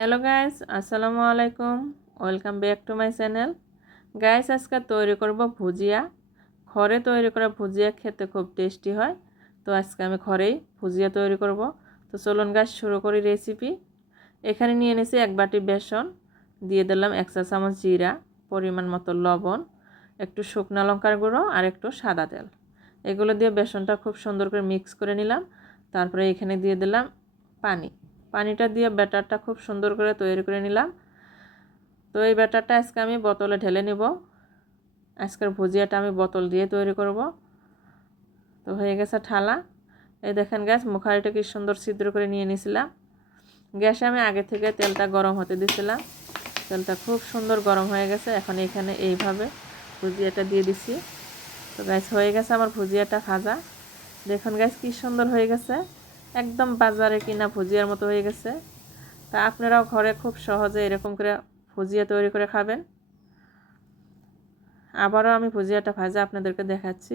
Hello guys আসসালামু আলাইকুম welcome back to my channel guys আজকে তৈরি করব ভুজিয়া। ঘরে তৈরি করা ভুজিয়া খেতে খুব টেস্টি হয়। তো আজকে আমি ঘরেই ভুজিয়া তৈরি করব। তো চলুন গাছ শুরু করি রেসিপি এখানে নিয়ে এনেছি এক বাটি বেসন। দিয়ে দিলাম এক চা চামচ জিরা, পরিমাণ মতো লবণ, একটু শুকনো লঙ্কার গুঁড়ো আর একটু সাদা তেল। এগুলো দিয়ে বেসনটা খুব সুন্দর করে মিক্স করে নিলাম। তারপরে এখানে দিয়ে দিলাম পানি। পানিটা দিয়ে ব্যাটারটা খুব সুন্দর করে তৈরি করে নিলাম। তো এই ব্যাটারটা আজকে আমি বোতলে ঢেলে নিব। আজকের ভুজিয়াটা আমি বোতল দিয়ে তৈরি করব। তো হয়ে গেছে ঠালা। এই দেখেন গ্যাস, মুখারিটা কি সুন্দর ছিদ্র করে নিয়ে নিয়েছিলাম। গ্যাসে আমি আগে থেকে তেলটা গরম হতে দিছিলাম। তেলটা খুব সুন্দর গরম হয়ে গেছে। এখন এখানে এইভাবে ভুজিয়াটা দিয়ে দিছি। তো গ্যাস, হয়ে গেছে আমার ভুজিয়াটা ভাজা। দেখুন গ্যাস, কি সুন্দর হয়ে গেছে। একদম বাজারে কিনা ভুজিয়ার মতো হয়ে গেছে। তা আপনারাও ঘরে খুব সহজে এরকম করে ভুজিয়া তৈরি করে খাবেন। আবারও আমি ভুজিয়াটা ভাজা আপনাদেরকে দেখাচ্ছি।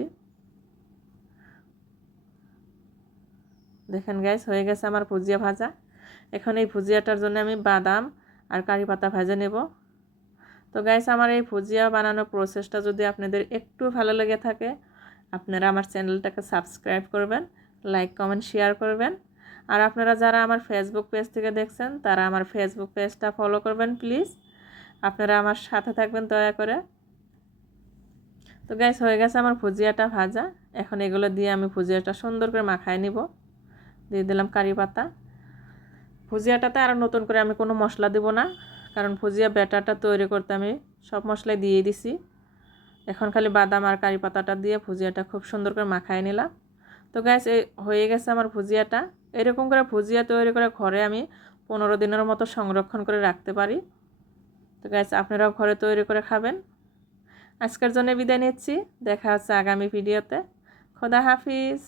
দেখেন গ্যাস হয়ে গেছে আমার ভুজিয়া ভাজা। এখন এই ভুজিয়াটার জন্য আমি বাদাম আর কারি পাতা ভাজে নেব। তো গ্যাস আমার এই ভুজিয়া বানানোর প্রসেসটা যদি আপনাদের একটু ভালো লেগে থাকে, আপনারা আমার চ্যানেলটাকে সাবস্ক্রাইব করবেন। লাইক, কমেন্ট, শেয়ার করবেন। আর আপনারা যারা আমার ফেসবুক পেজ থেকে দেখছেন, তারা আমার ফেসবুক পেজটা ফলো করবেন প্লিজ আপনারা আমার সাথে থাকবেন, দয়া করে। তো গ্যাস হয়ে গেছে আমার ভুজিয়াটা ভাজা। এখন এগুলো দিয়ে আমি ভুজিয়াটা সুন্দর করে মাখায় নিব। দিয়ে দিলাম কারি পাতা। ভুজিয়াটাতে আরও নতুন করে আমি কোনো মশলা দেব না, কারণ ভুজিয়া ব্যাটারটা তৈরি করতে আমি সব মশলাই দিয়ে দিছি। এখন খালি বাদাম আর কারি পাতাটা দিয়ে ভুজিয়াটা খুব সুন্দর করে মাখায় নিলাম। তো গ্যাস এই হয়ে গেছে আমার ভুজিয়াটা। এরকম করে ভুজিয়া তৈরি করে ঘরে আমি পনেরো দিনের মতো সংরক্ষণ করে রাখতে পারি। তো গ্যাস আপনারাও ঘরে তৈরি করে খাবেন। আজকের জন্য বিদায় নিচ্ছি। দেখা হচ্ছে আগামী ভিডিওতে খোদা হাফিজ।